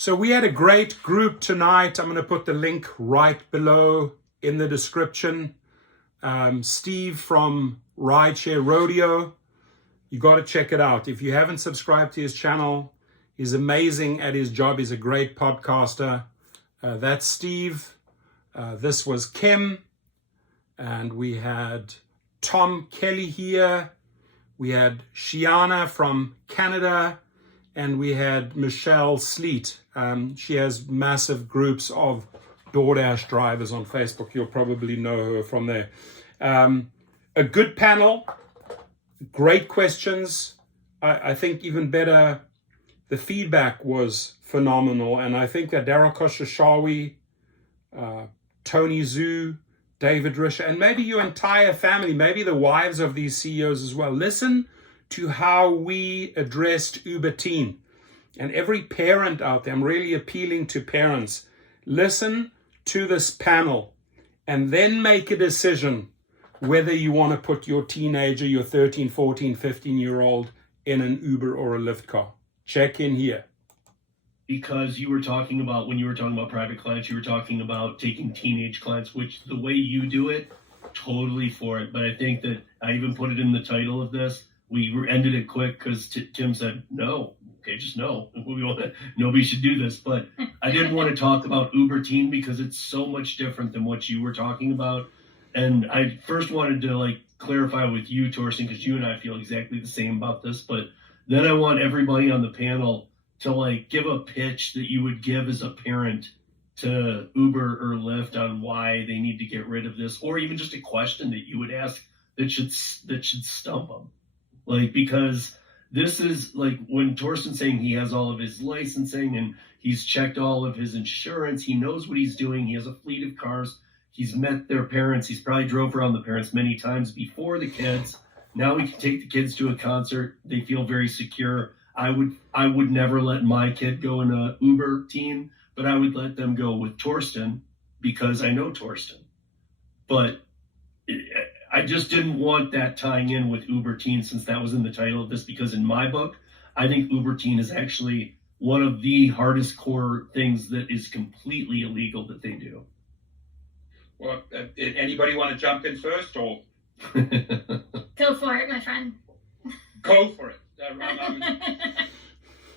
So we had a great group tonight. I'm going to put the link right below in the description. Steve from Rideshare Rodeo, you got to check it out. If you haven't subscribed to his channel, he's amazing at his job. He's a great podcaster. That's Steve. This was Kim. And we had Tom Kelly here. We had Shiana from Canada. And we had Michelle Sleet. She has massive groups of DoorDash drivers on Facebook. You'll probably know her from there. A good panel, great questions. I think even better, the feedback was phenomenal. And I think that Daryl Koshashawi, Tony Zhu, David Risher, and maybe your entire family, maybe the wives of these CEOs as well, listen to how we addressed Uber Teen. And every parent out there, I'm really appealing to parents, listen to this panel and then make a decision whether you want to put your teenager, your 13, 14, 15-year-old in an Uber or a Lyft car. Check in here. Because you were talking about, when you were talking about private clients, you were talking about taking teenage clients, which the way you do it, totally for it. But I think that I even put it in the title of this. We ended it quick because Tim said, no, okay, just no. Nobody should do this. But I didn't want to talk about Uber Teen because it's so much different than what you were talking about. And I first wanted to clarify with you, Torsten, because you and I feel exactly the same about this. But then I want everybody on the panel to give a pitch that you would give as a parent to Uber or Lyft on why they need to get rid of this, or even just a question that you would ask that should stump them. Because this is when Torsten's saying he has all of his licensing and he's checked all of his insurance, he knows what he's doing, he has a fleet of cars, he's met their parents, he's probably drove around the parents many times before the kids. Now we can take the kids to a concert, they feel very secure. I would never let my kid go in a Uber Teen, but I would let them go with Torsten because I know Torsten. But I just didn't want that tying in with Uber Teen since that was in the title of this, because in my book, I think Uber Teen is actually one of the hardest core things that is completely illegal that they do. Well, anybody want to jump in first or? Go for it, my friend. Go for it.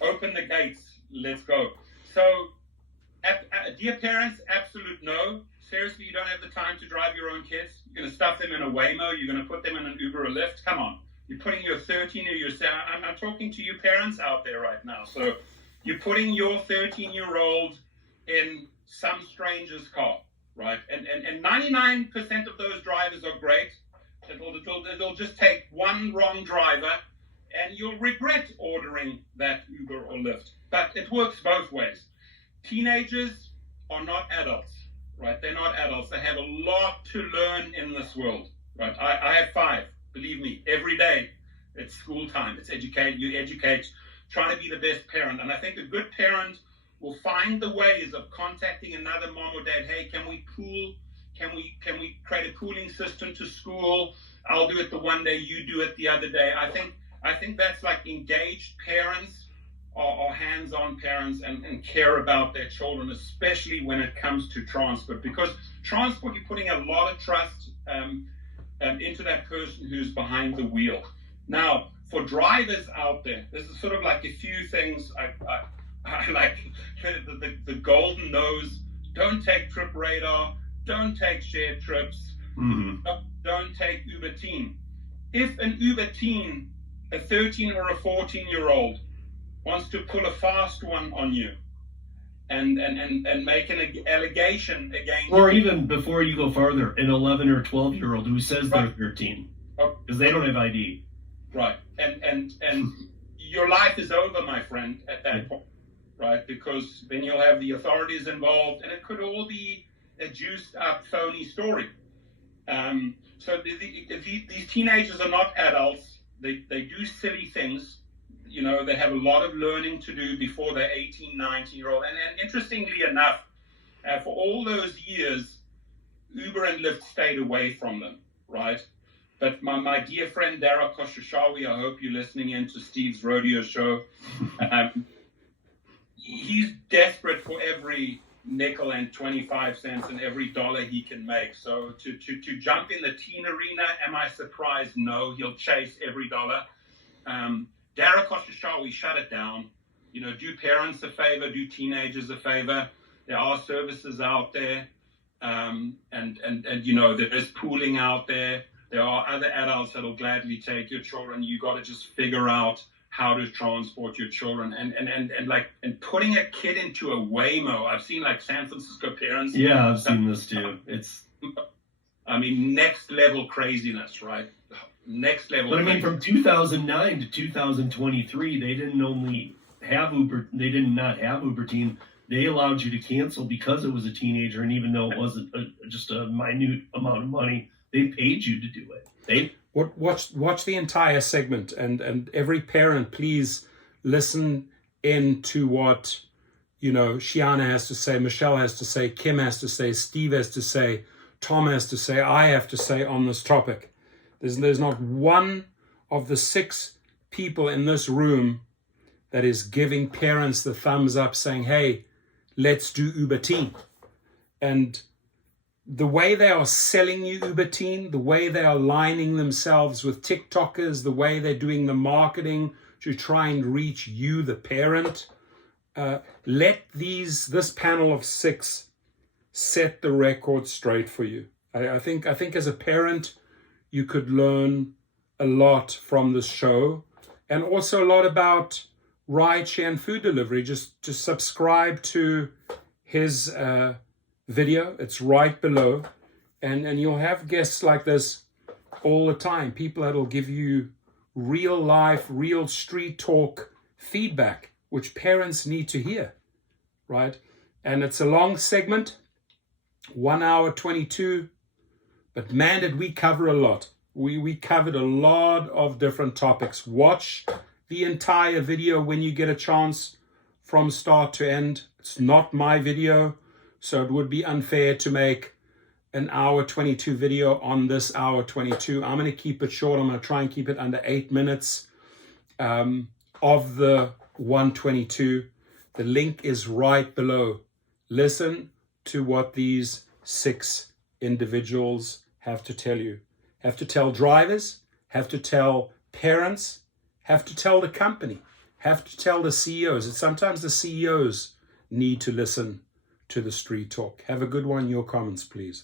Open the gates. Let's go. So, dear parents, absolute no. Seriously, you don't have the time to drive your own kids. You're going to stuff them in a Waymo. You're going to put them in an Uber or Lyft. Come on. You're putting your 13 or your... I'm talking to you parents out there right now. So you're putting your 13-year-old in some stranger's car, right? And 99% of those drivers are great. It'll just take one wrong driver and you'll regret ordering that Uber or Lyft. But it works both ways. Teenagers are not adults. Right, they're not adults. They have a lot to learn in this world. Right, I have 5. Believe me, every day it's school time. It's educate. You educate, trying to be the best parent. And I think a good parent will find the ways of contacting another mom or dad. Hey, can we pool? Can we create a pooling system to school? I'll do it the one day, you do it the other day. I think that's engaged parents. Are hands-on parents and care about their children, especially when it comes to transport. Because transport, you're putting a lot of trust into that person who's behind the wheel. Now, for drivers out there, this is sort of a few things I like. The golden nose, don't take Trip Radar, don't take shared trips, don't take Uber Teen. If an Uber Teen, a 13 or a 14-year-old, wants to pull a fast one on you and make an allegation against you. Or even before you go farther, an 11 or 12-year-old who says they're 13 because they don't have ID. Right. And your life is over, my friend, at that point, right? Because then you'll have the authorities involved and it could all be a juiced up phony story. So these teenagers are not adults. They do silly things. They have a lot of learning to do before they're 18, 19-year-old. And interestingly enough, for all those years, Uber and Lyft stayed away from them, right? But my dear friend, Daryl Koshashawi, I hope you're listening in to Steve's rodeo show. he's desperate for every nickel and 25 cents and every dollar he can make. So to jump in the teen arena, am I surprised? No, he'll chase every dollar. Dara Koshashawi, shut it down. You know, do parents a favor, do teenagers a favor. There are services out there, and you know, there is pooling out there. There are other adults that'll gladly take your children. You got to just figure out how to transport your children, and putting a kid into a Waymo. I've seen like San Francisco parents. Yeah, I've seen this too. It's, I mean, next level craziness, right? Next level. But I mean, from 2009 to 2023, they didn't only have Uber. They did not have Uber Teen. They allowed you to cancel because it was a teenager, and even though it wasn't just a minute amount of money, they paid you to do it. Watch the entire segment, and every parent, please listen in to what, you know, Shiana has to say, Michelle has to say, Kim has to say, Steve has to say, Tom has to say, I have to say on this topic. There's not one of the 6 people in this room that is giving parents the thumbs up saying, hey, let's do Uber Teen. And the way they are selling you Uber Teen, the way they are aligning themselves with TikTokers, the way they're doing the marketing to try and reach you, the parent, let this panel of 6 set the record straight for you. I think as a parent, you could learn a lot from this show, and also a lot about rideshare and food delivery. Just to subscribe to his video, it's right below, and you'll have guests like this all the time, people that'll give you real life, real street talk feedback, which parents need to hear, right? And it's a long segment, 1 hour 22, but man, did we cover a lot. We covered a lot of different topics. Watch the entire video when you get a chance from start to end. It's not my video, so it would be unfair to make an hour 22 video on this hour 22. I'm going to keep it short. I'm going to try and keep it under 8 minutes of the 122. The link is right below. Listen to what these 6 individuals have to tell you. Have to tell drivers, have to tell parents, have to tell the company, have to tell the CEOs. And sometimes the CEOs need to listen to the street talk. Have a good one. Your comments, please.